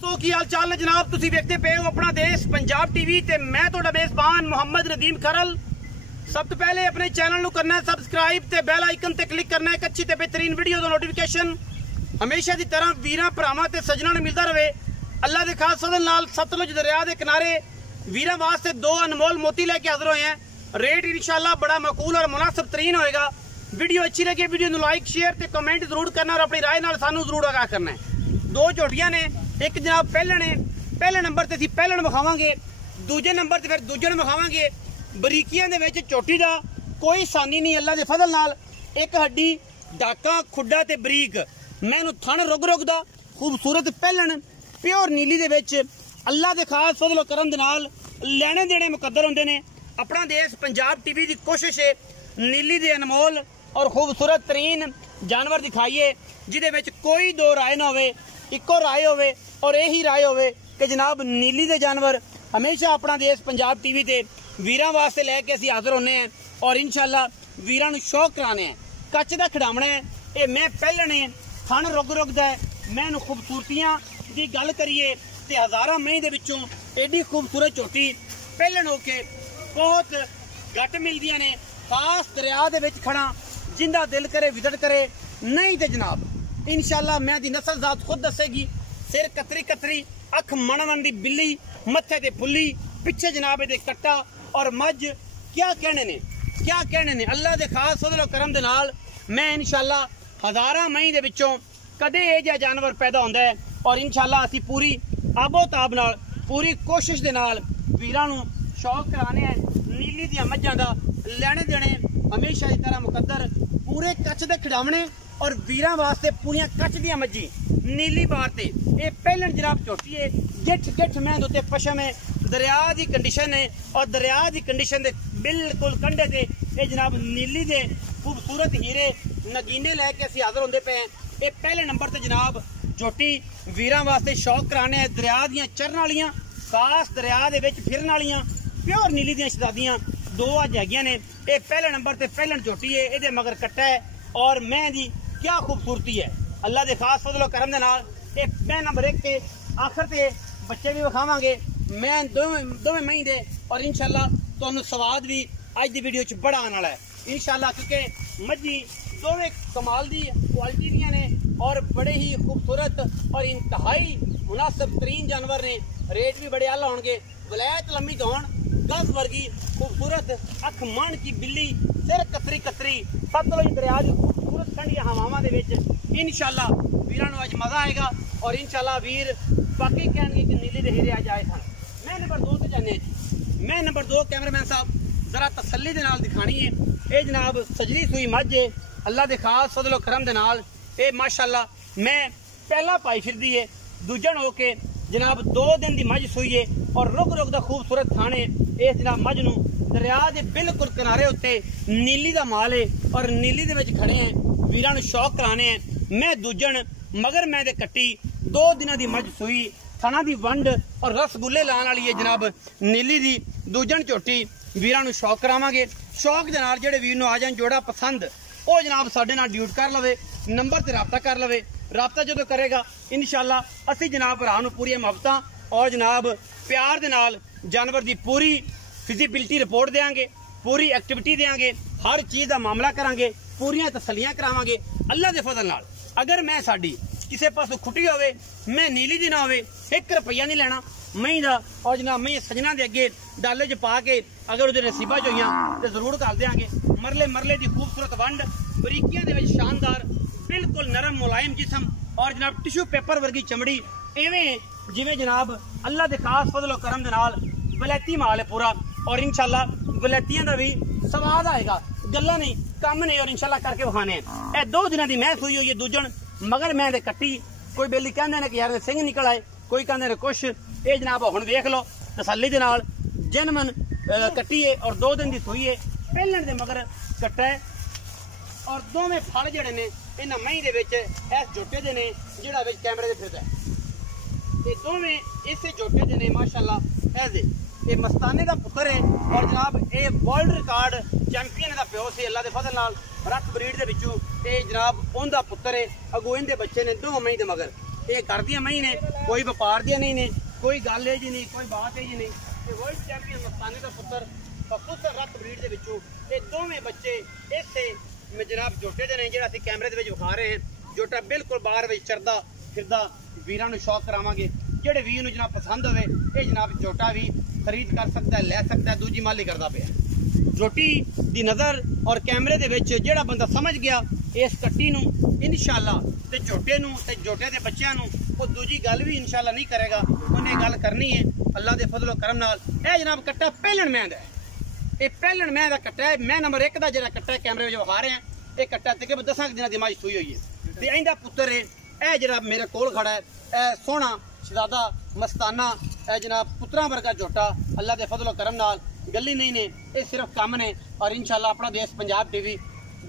दोस्तों की हाल चाल ने जनाब तुसी देखते पे हो अपना देश पंजाब टीवी ते मैं तुहाडा मेजबान मोहम्मद नदीम खरल। सब तो पहले अपने चैनल नू करना है सबसक्राइब ते बेल आइकन ते क्लिक करना है एक अच्छी ते बेहतरीन वीडियो दा नोटिफिकेशन हमेशा की तरह वीरां भरावां ते सज्जनां नूं मिलदा रहे। अल्लाह दे खास फज़ल नाल सतलुज दरिया के किनारे वीरां वास्ते दो अनमोल मोती लेके हाजिर हुए हैं। रेट इंशाल्लाह बड़ा मकूल और मुनासिब तरीन होएगा। वीडियो अच्छी लगे वीडियो नूं लाइक शेयर ते कमेंट जरूर करना और अपनी राय नाल सानू जरूर आगाह करना है। दो झोटियां ने, एक जनाब पहले नंबर ते पहलन विखावांगे, दूजे नंबर ते फिर दूजे विखावांगे। बरीकियां दे विच झोटी दा कोई सानी नहीं अल्लाह दे फजल नाल। एक हड्डी डाका खुड्डा ते बरीक मैनू थन रुग दा खूबसूरत पहलन प्योर नीली दे विच अल्लाह दे खास फजल करम दे नाल लैने देने मुकद्दर होंदे ने। अपना देश पंजाब टीवी की कोशिश है नीली दे अनमोल और खूबसूरत तरीन जानवर दिखाइए जिदे विच कोई दो राय ना होवे, इको राय होवे और यही राय होवे कि जनाब नीली दे जानवर हमेशा अपना देश पंजाब टीवी ते वीरां वास्ते लैके असीं हाजिर होने हैं और इंशाल्लाह वीरां नूं शौक कराने हैं। कच्च दा खिडावना है ये मैं पहलने थन रुग दा है। मैं खूबसूरतियां की गल करिए ते हज़ारां मई दे विचों एडी खूबसूरत झोटी पहलन होके बहुत घट मिलदियां ने। खास दरिया दे विच खड़ा जिंदा दिल करे विजिट करे, नहीं तो जनाब इंशाल्लाह मैं दी नस्ल जात खुद दसेगी। सिर कतरी कतरी, अख मन दी बिल्ली, मत्थे ते फुल्ली, पिछे जनाब दे कट्टा और मझ क्या कहने ने अल्लाह दे खास फज़ल करम दे नाल मैं इंशाल्लाह हज़ारां मई दे विचों कदे ये जिहा जानवर पैदा होंदा है और इंशाल्लाह असीं पूरी आबो ताब नाल पूरी कोशिश दे नाल वीरां नूं शौक कराने हैं। नीली दियां मझां दा लैने देने हमेशा की तरह मुकद्दर पूरे कच्च दे खिडावने और वीरां वास्ते पूरियां कच्च दियां मझी नीली बार ते ये पहलन जनाब झोटी है। गिठ मैंद उत्ते पशम है, दरिया की कंडीशन है और दरिया की कंडीशन दे बिल्कुल कंढे ते ये जनाब नीली दे खूबसूरत हीरे नगीने लैके असीं हाजिर होंदे पे हैं। ये पहले नंबर ते जनाब झोटी वीरां वास्ते शौक कराने हैं। दरिया दियां चरण वालियां, खास दरिया दे विच फिरन वालियां प्योर नीली दियां शहजादियां दो अज हैगियां ने। ये पहले नंबर ते पहलन झोटी है, ये मगर कट्टा है और मैं दी क्या खूबसूरती है अल्लाह दे खास फजलो करम दे नाल। मैं नंबर एक के आखिर ते बच्चे भी विखावांगे मैं दोवें मई दे और इंशाल्लाह तुहानू स्वाद भी अज दी वीडियो च बड़ा आने वाला है इंशाल्लाह, क्योंकि मझी दोवें कमाल दी क्वालिटी दियां ने और बड़े ही खूबसूरत और इंतहाई मुनासिब तरीन जानवर ने। रेट भी बड़े आला होंगे। वलैत लम्मी दौड़ गज वर्गी खूबसूरत अख मन की बिल्ली, सिर कतरी सतलुज दरिया की खूबसूरत ठंडिया हवावां दे विच इंशाल्लाह वीरां नूं अज मजा आएगा और इंशाल्लाह वीर बाकी कहणगे कि नीली दे हीरे अज आए सन। मैं नंबर 2 ते जाने जी। मैं नंबर 2 कैमरामैन साहब जरा तसल्ली दे नाल दिखानी है। ये जनाब सजरी सुई मझ है अल्लाह दे खास फजलो करम दे नाल। ये माशाल्लाह मैं पहला पाई फिरदी है, दूजन होके जनाब 2 दिन की मझ सुई है और रुग दा खूबसूरत थाने इस जनाब मझ नूं दरिया के बिल्कुल किनारे उत्ते नीली दा माल है और नीली दे विच खड़े हैं। वीरां नूं शौक कराने हैं। मैं दूजन मगर मैं दे कट्टी 2 दिनां दी मझ सुई थना दी वंड और रसगुल्ले लाने वाली है जनाब नीली दी दूजन झोटी वीरां नूं शौक करावांगे। शौक दे नाल जेहड़े वीर नूं आ जाण जोड़ा पसंद वो जनाब साडे नाल ड्यूट कर लवे, नंबर ते राबता कर लवे। राबता जो करेगा इंशाल्लाह असी जनाब भरा नूं पूरी मुहब्बतां और जनाब प्यार दे नाल जानवर की पूरी फिजिबिलिटी रिपोर्ट देंगे, पूरी एक्टिविटी देंगे, हर चीज़ का मामला करांगे, पूरियां तसलियां करावांगे अल्लाह दे फजल नाल। अगर मैं साडी किसी पासों खुटी होवे, मैं नीली दी ना होवे, 1 रुपया नहीं लेना मई दा और जनाब मई सजना दे अगे डाले च पा के अगर उहदे नसीबा च होईयां ते जरूर घल देंगे। मरले दी खूबसूरत वंड बरीकियां दे विच शानदार बिल्कुल नरम मुलायम जिसम और जनाब टिश्यू पेपर वर्गी चमड़ी इवें जिवें जनाब अल्लाह दे खास फजलो करम दे नाल वलैती माल है पूरा और इंशाल्लाह वलैतियां दा भी स्वाद आएगा। गल्ला नहीं कम नहीं और इंशाल्लाह करके विखाने हैं। ए 2 दिनां दी मैं सुई हुई है दूजन मगर मैं दे कट्टी। कोई बेली कहंदे ने कि यार सिंह निकल आए, कोई कहंदे ने कुछ। ये जनाब हुण वेख लो तसल्ली दे नाल जनमन कट्टी है और 2 दिन दी सुई है। पहलन दे मगर कट्टा है और दोवें फल जड़े ने इन्हां मई दे विच इस झोटे दे ने जिहड़ा विच कैमरे दे फिरदा है। ये दोवें इस झोटे दे ने माशाल्लाह ऐसे ये मस्ताने का पुत्र है और जनाब ये वर्ल्ड रिकॉर्ड चैंपियन का प्यो से अल्लाह के फजल नाल रख ब्रीड दे विचों ये जनाब उनका पुत्र है। अगो इनके बच्चे ने 2 मई दे मगर ये घर दी मई ने कोई व्यापार दिया नहीं ने, कोई गल है जी नहीं, कोई बात है जी नहीं। वर्ल्ड चैंपियन मस्ताने का पुत्र खूबसूरत रत ब्रीड दे विचों ये दोवें बच्चे इसे जनाब जोटे दे ने जिहड़ा असीं कैमरे दे विच विखा रहे हैं। जोटा बिल्कुल बाहर विच चरदा फिरदा वीरां नूं शौक करावांगे। जिहड़े वीर नूं जनाब पसंद होवे ये जनाब जोटा भी खरीद कर सकता है, लै सकता है, दूजी माली करदा पिया। जोटी दी नज़र और कैमरे दे विच जिहड़ा बंदा समझ गया इस कट्टी नूं इंशाअल्लाह ते जोटे नूं ते जोटे दे बच्चिआं नूं वो दूजी गल भी इंशाअल्लाह नहीं करेगा, उन्हें गल करनी है अल्लाह दे फजलो करम नाल। ए जनाब कट्टा पहलण मैं दा है, ये पहलण मैं दा कट्टा है। मैं नंबर 1 दा जिहड़ा कट्टा कैमरे विच विखा रहे हैं ये कट्टा तकरीबन 10 दिनां दी माई सूई हुई है ते इंदा पुत्तर है ए जिहड़ा मेरे कोल खड़ा है ए सोहना शहजादा मस्ताना ए जनाब पुत्रा वर्गा जोटा अल्लाह दे फजलो करम नाल गली नहीं ने, ये सिर्फ काम ने और इंशाअल्लाह अपना देश पंजाब टीवी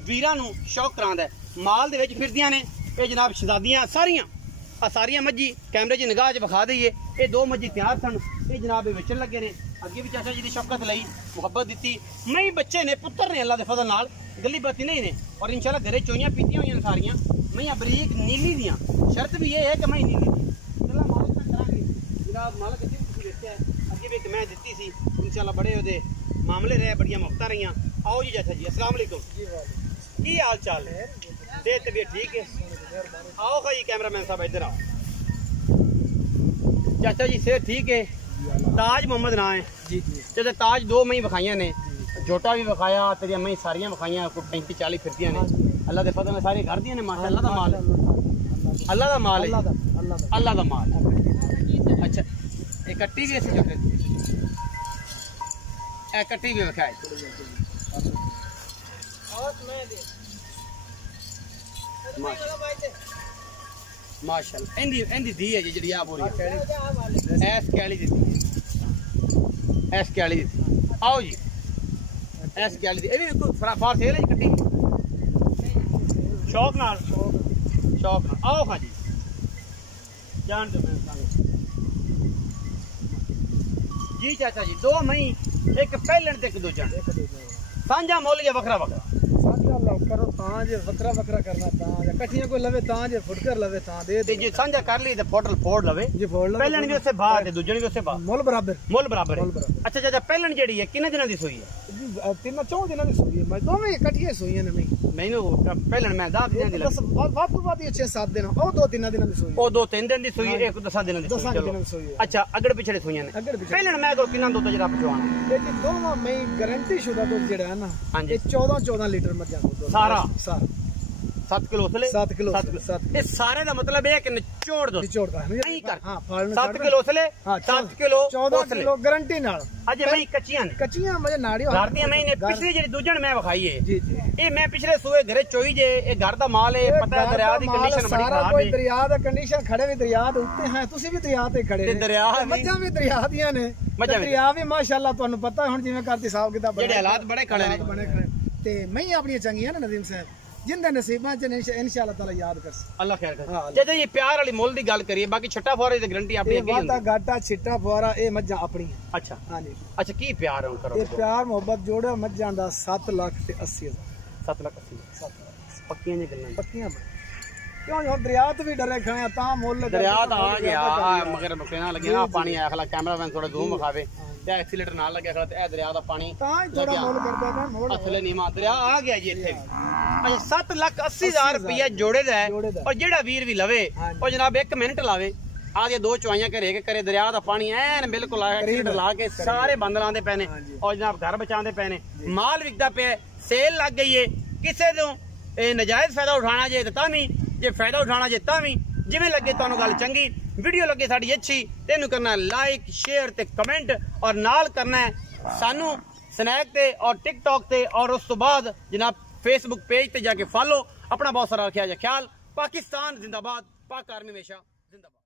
वीरां नूं शौक करांदा है। माल दे विच फिरदियां ने ये जनाब शहजादियां सारियां मज्जी कैमरे च निगाह च विखा दईए। ये 2 मज्जी तैयार सन, ये जनाब विचन लगे ने। अगे भी चाचा जी की शफकत लई मुहब्बत दी मई बच्चे ने पुत्र ने अल्लाह दे फजल नाल गली बाती नहीं ने और इंशाअल्लाह घरे चोइयां पीतियां हुई सारियां मईयां बरीक नीली दियां। शर्त भी ये है कि मई नीली दी चला मालिक करांगे जनाब मालिक जी तुसीं देखिआ अगे भी एक मैं दित्ती सी इंशाअल्लाह बड़े ओदे मामले रहे, बड़ियां मुफ्तां रहियां। आओ जी चाचा जी अस्सलाम वालेकुम, की हाल चाल है? सेहत तबीयत ठीक है? आओ खाई कैमरामैन साहब इधर आओ। चाचा जी सेहत ठीक है? ताज मोहम्मद ना है जी जी। ताज 2 मई विखाइयां ने, जोटा भी विखाया तेरिया मई सारियां विखाइयां, कोई 35-40 फिरदियां ने अल्लाह दे फजल नाल सारे घर दियां ने माशाअल्लाह दा माल है, अल्लाह दा माल है, अल्लाह दा माल। अच्छा ये कट्टी भी ऐसे जोटे ए कट्टी भी विखाई माशाअल्लाह इंदी दी है जी जिहड़ी आ पूरी ऐस कैली दी ऐस कैली दी। आओ जी ऐस कैली दी ये भी फार सेल है जी कट्टी शौक नाल आओ खां जी जान दो जी चाचा जी। 2 मई एक पहलण ते एक दूजा सांझा मोल या वखरा वखरा करो तां जे वखरा वखरा करना तां या कठियां कोई लवे तां जे फुटकर लवे तां दे जे सांझा कर ली ते फोटल फोड़ लवे जी फोड़ लवे पहलण भी उससे बाहर ते दूजण भी उससे बाहर मोल बराबर है। अच्छा चाचा पहलण जेडी है किने दिनां दी सोई है? 3-4 दिनां दी सोई है। मैं दोवें इकट्ठियां सोईयां ने मैनू पहलण मैं 10 दिनां दी लगी बात 6-7 दिन ओ 2-3 दिनां दी सोई ओ 2-3 दिन दी सोई एक 10 दिनां दी सोई। अच्छा अगड़ पिछड़े सोईयां ने पहलण मैं को किना दूध जरा पचवाना लेकिन दोवां मैं गारंटी शुदा दूध जेड़ा है ना ये 14 लीटर मत जांदा सारा 7 किलो उसले 7 किलो ये सारे का मतलब है कि निचोड़ दो नहीं कर 7 किलो उसले 7 किलो 14 किलो गारंटी नाल अजे मैं कच्चियां मजे नाड़ी घर दी मैं ने पिछली जेडी दूजण मैं विखाई है जी जी ये मैं पिछले सूए घरे चोई जे ये घर दा माल है पता है दरिया दी कंडीशन बड़ी खराब है दरिया दा कंडीशन खड़े भी दरिया दे उत्ते हैं तुसी भी दरिया ते खड़े ते दरिया मज्जां भी दरिया दियां ने दरिया भी माशाअल्लाह तुहानू पता है हुन जिवें करती साहब किताब जेडे हालात बड़े खड़े ने ते मैं अपनी चंगियां ना नदीम साहब जिंदे नसीबां च इंशाअल्लाह ताला याद कर अल्लाह खैर करे। जे ये प्यार वाली मोल दी गल करिए बाकी छट्टा फुआरा दी गारंटी अपनी अगे होंदी है गाटा छिट्टा फुआरा ए मज्जां अपनी। अच्छा हां जी अच्छा की प्यार है करो ये प्यार मोहब्बत जोड़ा मज्जां दा 7,80,000 7,80,000 पक्कियां जी गल्लां पक्कियां क्यों जो दरिया तो भी डरे खड़े ता मोल दरिया तो आ गया मगर कहना लगे ना पानी आया खला कैमरामैन थोड़ा जूम दिखावे ते एक्सीलेटर ना लगे खला ते ए दरिया दा पानी ता थोड़ा मोल करदा था मोल असले नीमा दरिया आ गया जी इथे। अच्छा 7,80,000 रुपया जोड़े दा है और जेड़ा वीर भी लवे और जनाब 1 मिनट लावे आज ये 2 चुआइयां करे के करे दरिया दा पानी ऐन बिल्कुल एक्सीलेटर ला के सारे बंद लांदे पैने और जनाब घर बचांदे पैने माल विकदा पे सेल लग गई है किसे तो ए नजायज फायदा उठाना जे तामी जे फायदा उठाना जे तामी जिवें लगे तुहानू गल चंगी वीडियो लगे साडी अच्छी तेनू करना लाइक शेयर ते कमेंट और नाल करना है सानू स्नैक ते और टिकटॉक ते और उस तो बाद जनाब फेसबुक पेज ते जाके फॉलो। अपना बहुत सारा रखा जाए ख्याल। पाकिस्तान जिंदाबाद, पाक आर्मी हमेशा जिंदाबाद।